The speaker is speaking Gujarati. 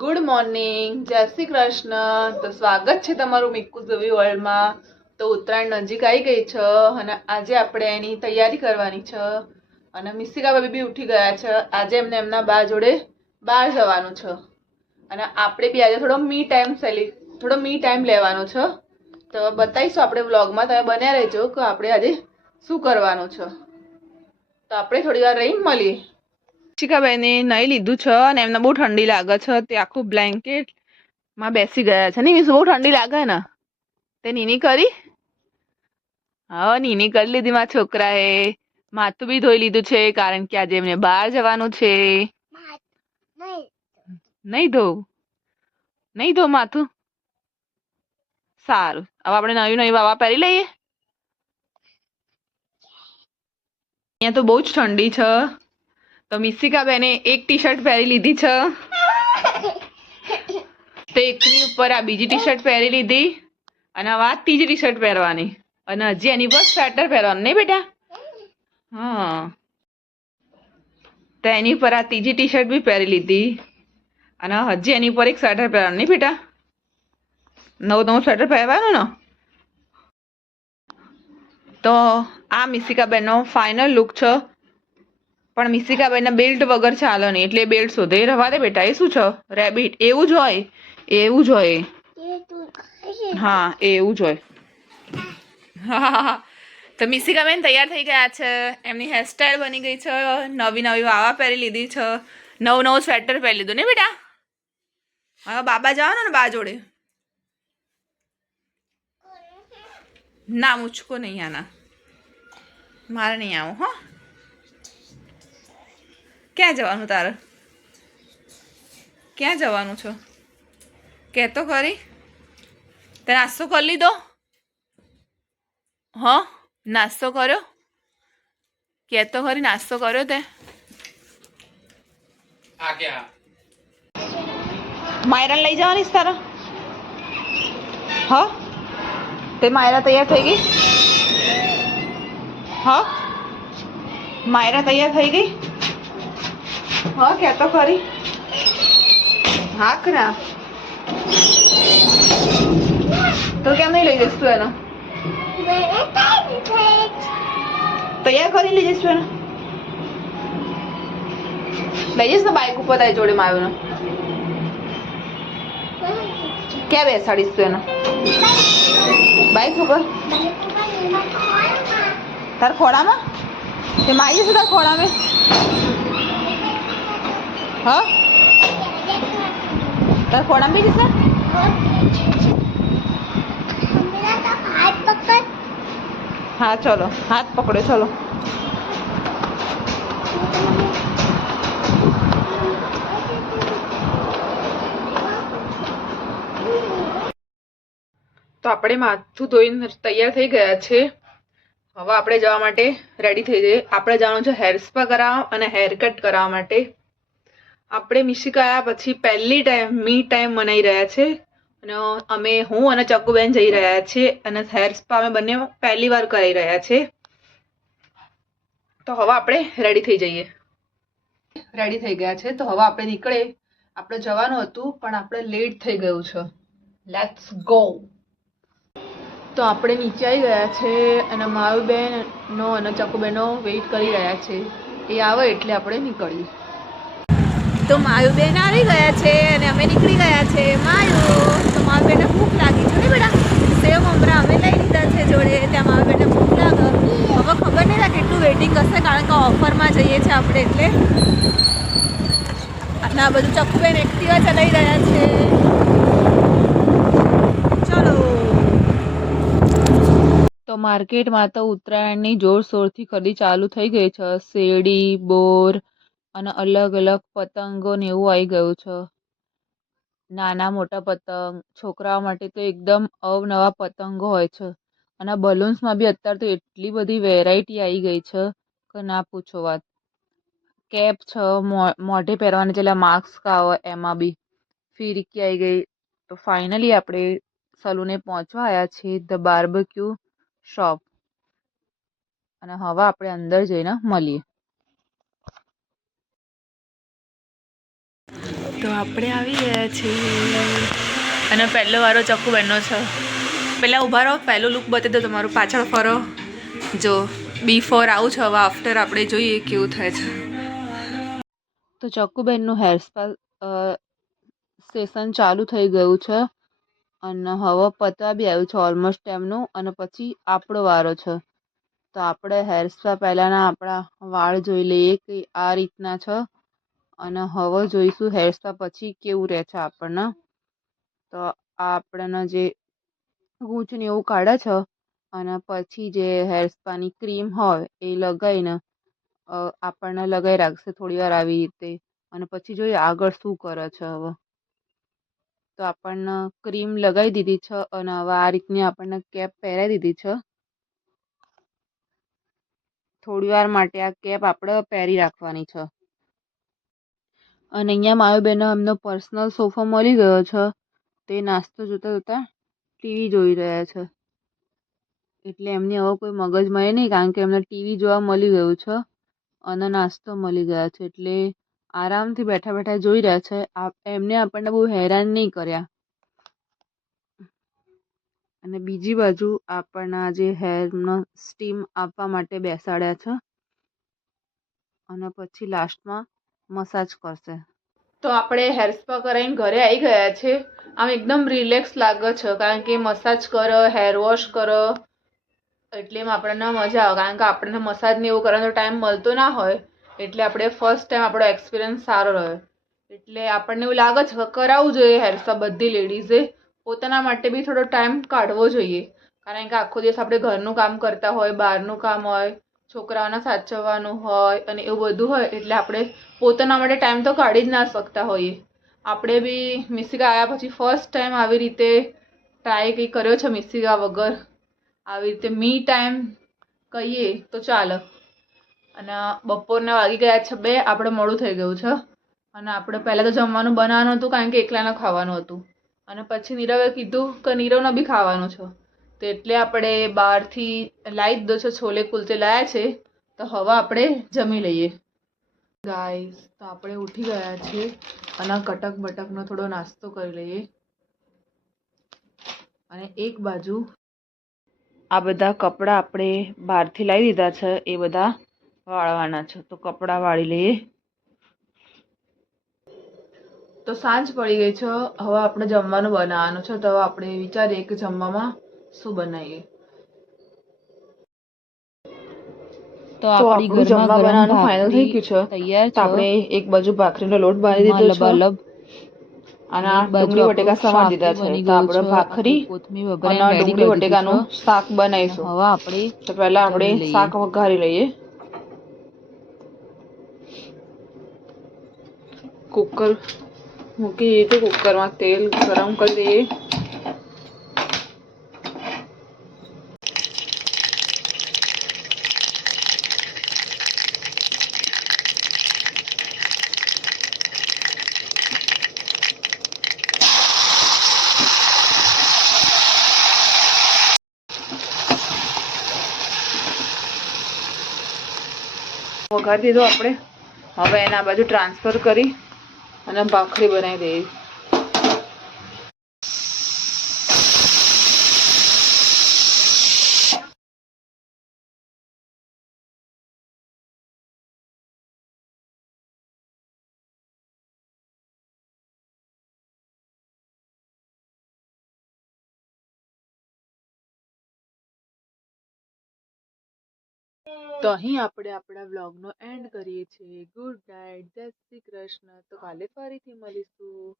ગુડ મોર્નિંગ, જય શ્રી કૃષ્ણ. તો સ્વાગત છે તમારું મિક્કુ ઝવી વર્લ્ડમાં. તો ઉત્તરાયણ નજીક આવી ગઈ છે અને આજે આપણે એની તૈયારી કરવાની છે. અને મિસ્સિકા ભાભી બી ઉઠી ગયા છે. આજે એમને એમના બા જોડે બહાર જવાનું છે અને આપણે બી આજે થોડો મી ટાઈમ લેવાનો છે. તો બતાવીશું આપણે વ્લોગમાં, તમે બન્યા રહેજો કે આપણે આજે શું કરવાનું છે. તો આપણે થોડી વાર રહીને મળીએ. શિખાબેને નહીં લીધું છે અને એમને બહુ ઠંડી લાગે છે. તે આખું બ્લેન્કેટ માં બેસી ગયા છે. નહીં, બહુ ઠંડી લાગે ને. તે નીની કરી? હા, નીની કરી લીધી મારા છોકરાએ. માથું બી ધોઈ લીધું છે કારણ કે આજે એમને બહાર જવાનું છે. નહીં ધો માથું. સારું, હવે આપણે નવી નવી વાવા પહેરી લઈએ. અહીંયા તો બહુ જ ઠંડી છે. તો મિસ્સિકા બેને એક ટી શર્ટ પહેરી લીધી છે. તો એકની ઉપર આ બીજી ટી શર્ટ પહેરી લીધી અને હવે આ ત્રીજી ટી શર્ટ પહેરવાની અને હજી એની પર સ્વેટર પહેરવાનું. નહીં બેટા? હા. તો એની પર આ ત્રીજી ટી શર્ટ બી પહેરી લીધી અને હજી એની પર એક સ્વેટર પહેરવાનું. નહીં બેટા? નવું સ્વેટર પહેરવાનું ને. તો આ મિસ્સિકાબેનનો ફાઇનલ લુક છે. પણ મિસ્સિકાબેનના બેલ્ટ વગર ચાલે નહીં, એટલે બેલ્ટ શોધે. રવા દે બેટા. એ શું છે? રેબિટ. એવું જ હોય. હા, એવું જ હોય. હા. તો મિસ્સિકાબેન તૈયાર થઈ ગયા છે. એમની હેરસ્ટાઈલ બની ગઈ છે. નવી નવી વાવા પહેરી લીધી છે. નવું સ્વેટર પહેરી લીધું. ને બેટા? હવે બાબા જવાનું ને બા જોડે. ના, મુચકો નહીં આના. મારે નહીં આવું. હો, ક્યાં જવાનું તારે? ક્યાં જવાનું છો? કહેતો ખરી. તે નાસ્તો કરી લીધો? હા, નાસ્તો કર્યો? કહેતો ખરી, નાસ્તો કર્યો તે? માયરા લઈ જવાની છે તારા? હા, તે માયરા તૈયાર થઈ ગઈ? હા, માયરા તૈયાર થઈ ગઈ? હા, કહેતો ખરી. હા ખરા. તો કેમ નહીં લઈ જઈશ તું એનો? તૈયાર કરી લઈ જઈશ તું એને? લઈ જઈશ ને બાઇક ઉપર તારી જોડે માવ્યો. ક્યાં બેસાડીશ તું એને? બાઇક ઉપર? તાર ખોડામાં? તે મારી જશે તાર ખોડામાં? હા, તાર ખોડામાં બી જશે? હા, ચલો હાથ પકડો. ચલો. તો આપણે માથું ધોઈને તૈયાર થઈ ગયા છે. હવે આપણે જવા માટે રેડી થઈ જઈએ. આપણે જવાનું છે હેર સ્પા કરાવવા અને હેર કટ કરાવવા માટે. આપણે મિસ્સિકા આવ્યા પછી પહેલી મી ટાઈમ મનાઈ રહ્યા છે અને હું અને ચક્કુબેન જઈ રહ્યા છીએ અને હેર સ્પા અમે બંને પહેલી વાર કરાવી રહ્યા છે. તો હવે આપણે રેડી થઈ જઈએ. રેડી થઈ ગયા છે. તો હવે આપણે નીકળે. આપણે જવાનું હતું પણ આપણે લેટ થઈ ગયું છે. Let's go. તો આપણે નીચે આવી ગયા છે અને માયુબેનનો અને ચક્કુબેનનો વેઇટ કરી રહ્યા છે. એ આવે એટલે આપણે નીકળીએ. તો માયુબેન આવી ગયા છે અને અમે નીકળી ગયા છે. તો માયુબેનને ભૂખ લાગી છે ને બેટા? સેવ મમરા અમે લઈ લીધા છે જોડે. ત્યાં માયુબેનને ભૂખ લાગે. હવે ખબર નહીં થાય કેટલું વેઇટિંગ હશે કારણ કે ઓફરમાં જઈએ છીએ આપણે એટલે. અને આ બધું ચક્કુબેન એક્ટિવા ચલાવી રહ્યા છે. ચલો. તો માર્કેટમાં તો ઉત્તરાયણની જોરશોરથી ખરીદી ચાલુ થઈ ગઈ છે. શેરડી, બોર અને અલગ અલગ પતંગો ને એવું આવી ગયું છે. નાના મોટા પતંગ, છોકરાઓ માટે તો એકદમ અવનવા પતંગો હોય છે. અને બલૂન્સમાં બી અત્યારે તો એટલી બધી વેરાયટી આવી ગઈ છે કે ના પૂછો વાત. કેપ છે, મોઢે પહેરવાની જેલા માસ્ક આવે એમાં બી ફિરકી આવી ગઈ. તો ફાઇનલી આપણે સલૂને પહોંચવા આવ્યા છીએ, ધ બાર્બેક્યુ શોપ. અને હવે આપણે અંદર જઈને મળીએ. તો આપણે આવી ગયા છીએ અને પહેલો વારો ચક્કુબેનનો છે. પહેલાં ઊભા રહો, પહેલો લુક બતાવી દો તમારું, પાછળ ફરો. જો બિફોર આવું છે, હવે આફ્ટર આપણે જોઈએ કેવું થાય છે. તો ચક્કુબેનનું હેર સ્પા સેશન ચાલુ થઈ ગયું છે અને હવે પતવા બી આવ્યું છે ઓલમોસ્ટ એમનું, અને પછી આપણો વારો છે. તો આપણે હેર સ્પા પહેલાંના આપણા વાળ જોઈ લઈએ કે આ રીતના છે, અને હવે જોઈશું હેર સ્પા પછી કેવું રહે છે આપણને. તો આ આપણને જે ગૂંચ ને એવું કાઢે છે અને પછી જે હેર સ્પાની ક્રીમ હોય એ લગાવીને આપણને લગાવી રાખશે થોડી વાર આવી રીતે, અને પછી જોઈએ આગળ શું કરે છે. હવે તો આપણને ક્રીમ લગાવી દીધી છે અને હવે આ રીતની આપણને કેપ પહેરાવી દીધી છે. થોડી વાર માટે આ કેપ આપણે પહેરી રાખવાની છે. અને અહીંયા મારી બેનો એમનો પર્સનલ સોફો મળી ગયો છે. તે નાસ્તો જોતા જોતા ટીવી જોઈ રહ્યા છે. એટલે એમની હવે કોઈ મગજમારી નહીં, કારણ કે એમને ટીવી જોવા મળી ગયું છે અને નાસ્તો મળી ગયા છે. એટલે આરામથી બેઠા બેઠા જોઈ રહ્યા છે. એમને આપણને બહુ હેરાન નહીં કર્યા. અને બીજી બાજુ આપણના જે હેરનો સ્ટીમ આપવા માટે બેસાડ્યા છે અને પછી લાસ્ટમાં મસાજ કરશે. તો આપણે હેર સ્પા કરાવીને ઘરે આવી ગયા છે. આમ એકદમ રિલેક્સ લાગે છે, કારણ કે મસાજ કરો, હેર વોશ કરો, એટલે એમ આપણને મજા આવે. કારણ કે આપણને મસાજ ને એવું કરવાનો ટાઈમ મળતો ના હોય, એટલે આપણે ફર્સ્ટ ટાઈમ આપણો એક્સપિરિયન્સ સારો રહ્યો. એટલે આપણને એવું લાગે છે કે કરાવવું જોઈએ હેર સ્પા. બધી લેડીઝે પોતાના માટે બી થોડો ટાઈમ કાઢવો જોઈએ, કારણ કે આખો દિવસ આપણે ઘરનું કામ કરતા હોય, બહારનું કામ હોય, છોકરાઓને સાચવવાનું હોય અને એવું બધું હોય, એટલે આપણે પોતાના માટે ટાઈમ તો કાઢી જ ના શકતા હોઈએ. આપણે બી મિસ્સિકા આવ્યા પછી ફર્સ્ટ ટાઈમ આવી રીતે ટ્રાય કંઈ કર્યો છે મિસ્સિકા વગર. આવી રીતે મી ટાઈમ કહીએ તો ચાલે. અને બપોરના વાગી ગયા છે 2, આપણે મોડું થઈ ગયું છે. અને આપણે પહેલાં તો જમવાનું બનાવવાનું હતું, કારણ કે એકલાને ખાવાનું હતું. અને પછી નીરવે કીધું કે નીરવને બી ખાવાનું છે, તો એટલે આપણે બહારથી લાવી દીધો છે, છોલે કુલચે લાવ્યા છે. તો હવે આપણે જમી લઈએ. ગાઈસ, તો આપણે ઉઠી ગયા છીએ અને કટક બટકનો થોડો નાસ્તો કરી લઈએ. અને એક બાજુ આ બધા કપડાં આપણે બહારથી લાવી દીધા છે, એ બધા વાળવાના છે. તો કપડાં વાળી લઈએ. તો સાંજ પડી ગઈ છે, હવે આપણે જમવાનું બનાવવાનું છે. તો હવે આપણે વિચારીએ કે જમવામાં શું બનાવીએ. તો આપણું જમવા બનાવવાનું ફાઇનલ થઈ ગયું છે. તો આપણે એક બાજુ ભાખરીનો લોટ બાંધી દીધો છે અને ડુંગળી બટેકા સમારી દીધા છે. તો આપણે ભાખરી અને ડુંગળી બટેકાનું શાક બનાવીશું. તો પહેલા આપણે શાક વઘારી લઈએ. કુકર મૂકી દઈએ. તો કુકરમાં તેલ ગરમ કરી દઈએ. વઘારી દીધો આપણે. હવે એના બાજુ ટ્રાન્સફર કરી અને ભાખરી બનાવી દઈએ. તો અહીં આપણે આપણા વ્લોગનો એન્ડ કરીએ છીએ. ગુડ નાઇટ, જય શ્રી કૃષ્ણ. તો કાલે ફરીથી મળીશું.